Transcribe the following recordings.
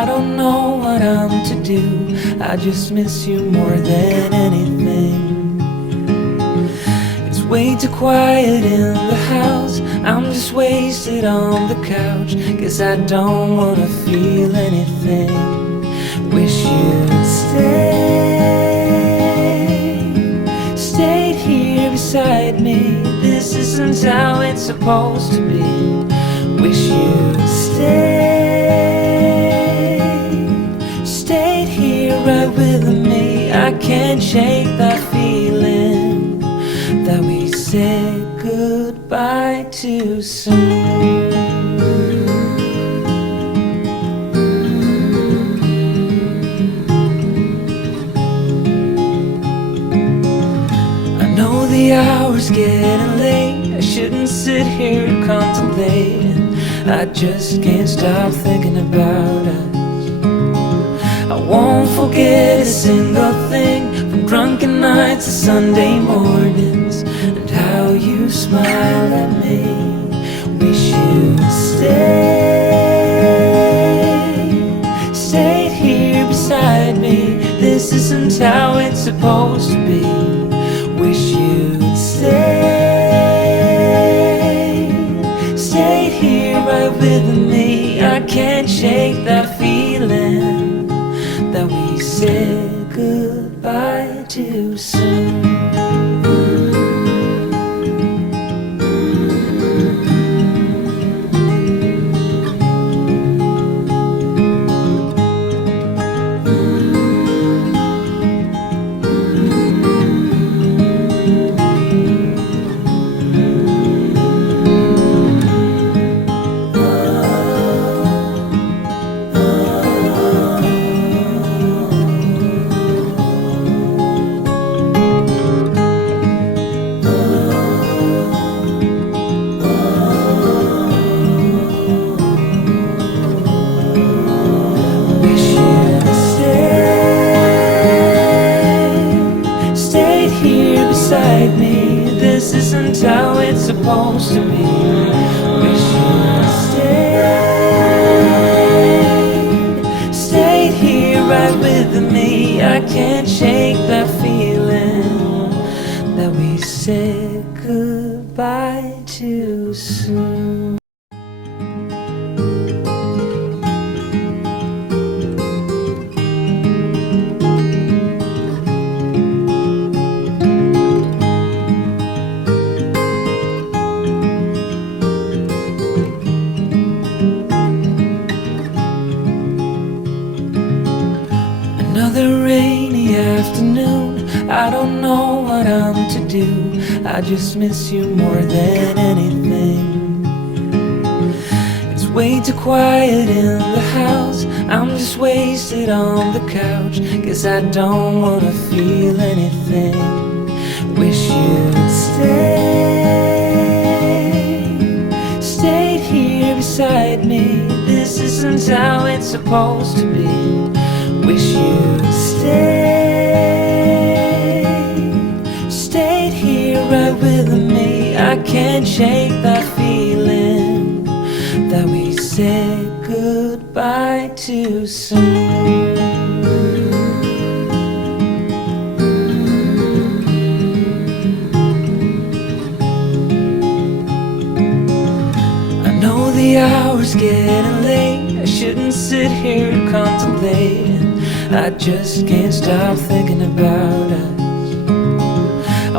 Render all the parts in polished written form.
I don't know what I'm to do. I just miss you more than anything. It's way too quiet in the house. I'm just wasted on the couch, 'cause I don't wanna feel anything. Wish you'd stayed here beside me. This isn't how it's supposed to be. Wish you'd stayed here right with me. I can't shake that feeling that we said goodbye too soon. The hour's getting late. I shouldn't sit here contemplating. I just can't stop thinking about us. I won't forget a single thing, from drunken nights to Sunday mornings, and how you smile at me. Wish you'd stayed here beside me. This isn't how it's supposed to be. Wish you'd stayed here right with me. I can't shake that feeling that we said goodbye too soon. Beside me, this isn't how it's supposed to be. Wish you'd stayed here right with me. I can't shake that feeling that we said goodbye too soon. Another rainy afternoon. I don't know what I'm to do. I just miss you more than anything. It's way too quiet in the house. I'm just wasted on the couch, 'cause I don't wanna feel anything. Wish you'd stayed here beside me. This isn't how it's supposed to be. Wish you'd stayed here right with me. I can't shake that feeling that we said goodbye too soon. I know the hour's getting late. I shouldn't sit here contemplating. I just can't stop thinking about us.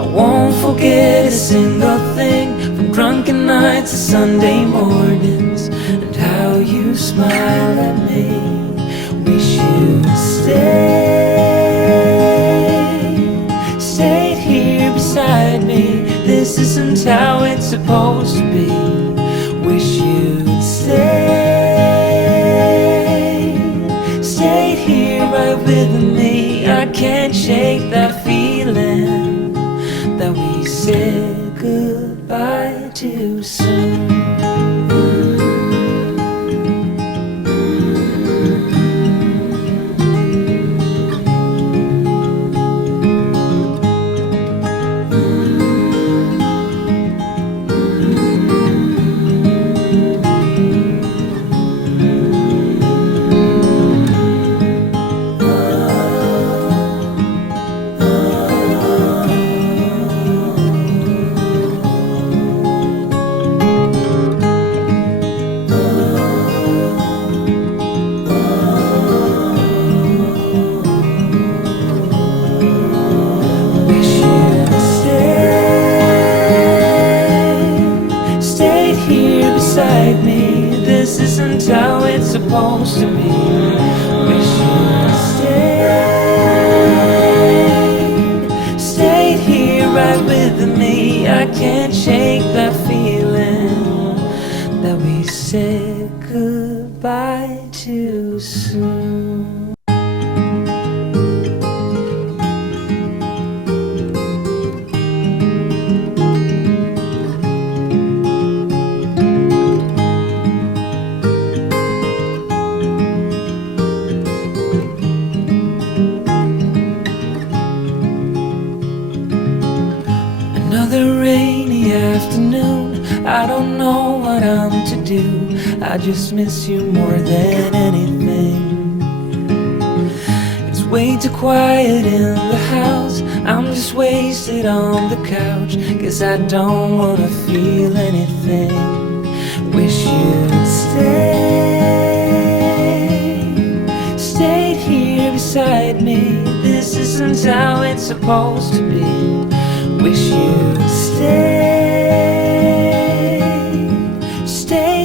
I won't forget a single thing, from drunken nights to Sunday mornings, and how you smile at me. Wish you'd stayed here beside me. This isn't how it's supposed to be. Wish you'd stayed here right with me. I can't shake that feeling that we said goodbye too soon. beside me. This isn't how it's supposed to be. Wish you'd stayed here right with me. I can't shake that feeling that we said goodbye too soon. Another rainy afternoon, I don't know what I'm to do. I just miss you more than anything. It's way too quiet in the house. I'm just wasted on the couch, 'cause I don't wanna feel anything. Wish you'd stayed here beside me. This isn't how it's supposed to be. Wish you'd stayed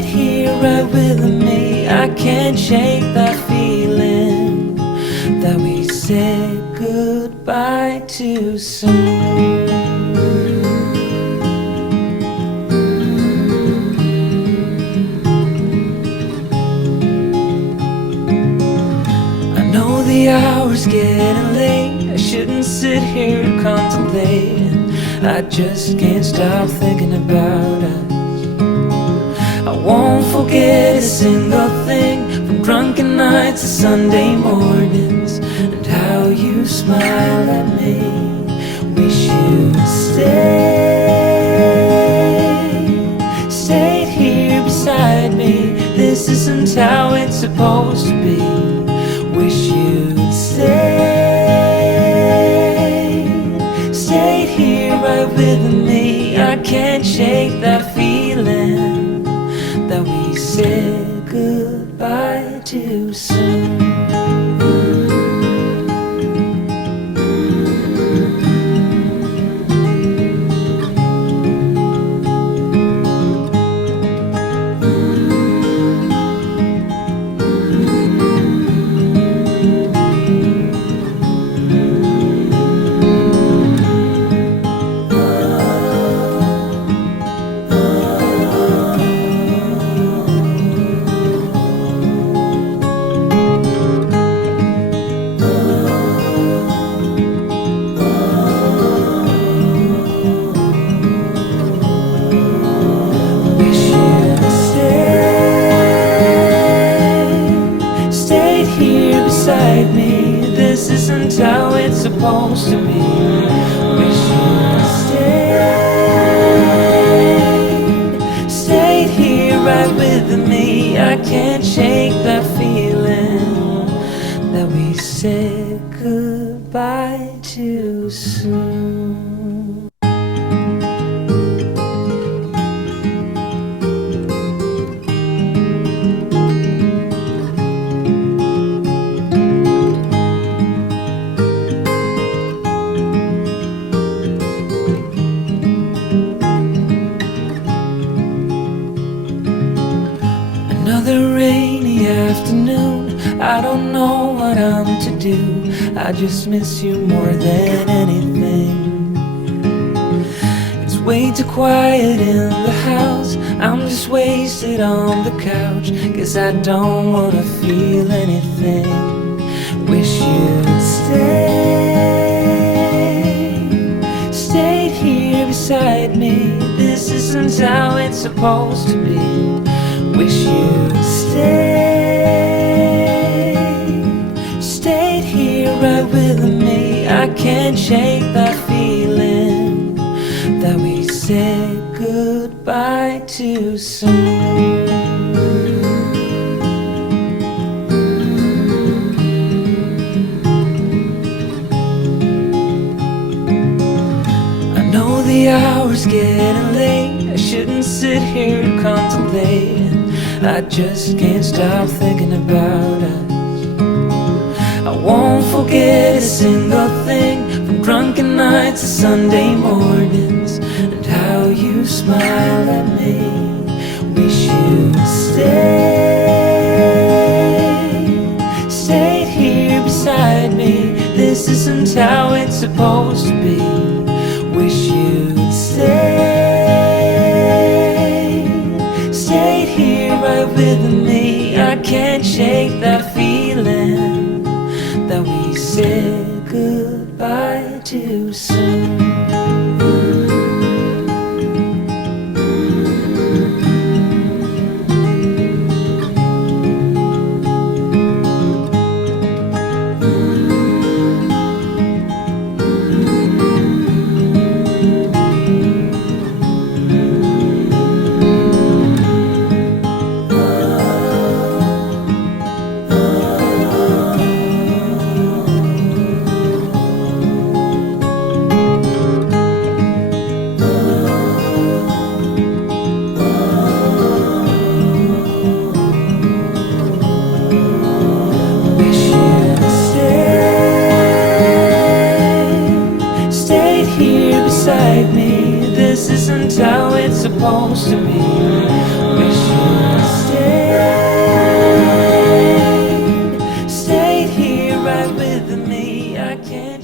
here right with me. I can't shake that feeling that we said goodbye too soon. I know the hour's getting late. I shouldn't sit here contemplating. I just can't stop thinking about us. I won't forget a single thing, from drunken nights to Sunday mornings, and how you smile at me. Wish you'd stayed here beside me. This isn't how it's supposed to be. Wish you'd stayed here right with me. I can't shake that feeling that we said goodbye too soon. Beside me, this isn't how it's supposed to be. Wish you'd stayed here right with me. I can't shake that feeling that we said goodbye too soon. Another rainy afternoon, I don't know what I'm to do. I just miss you more than anything. It's way too quiet in the house. I'm just wasted on the couch, 'cause I don't wanna feel anything. Wish you'd stayed here beside me. This isn't how it's supposed to be. Wish you'd stayed here right with me. I can't shake that feeling that we said goodbye too soon. I know the hour's getting late. I shouldn't sit here contemplating. I just can't stop thinking about us. I won't forget a single thing, from drunken nights to Sunday mornings, and how you smile at me. Wish you isn't how it's supposed to be. Wish you'd stayed here right with me. I can't shake that feeling that we said goodbye too soon. Here beside me, this isn't how it's supposed to be. Wish you'd stayed here right with me. I can't